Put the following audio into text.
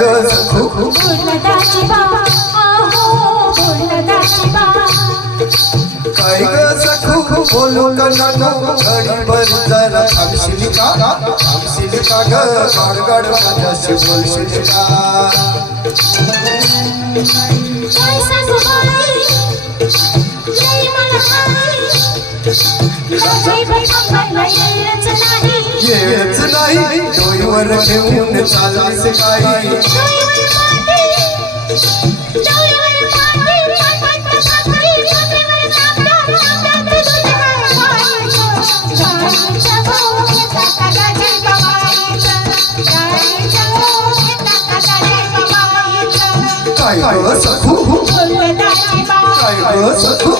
ग सखू बोलदाची बा आहो बोलदाची बा काय ग सखू बोलू का नको घडीभर जरा थांबशील का ग गाडगाड माझ्याशी बोलशील का काय सांगू बाई लई मला हाय बाई बाई येच नाही येच नाही डोईवर घेऊन चाललीस काही काय ग सखू बोलदाची बा काय ग सखू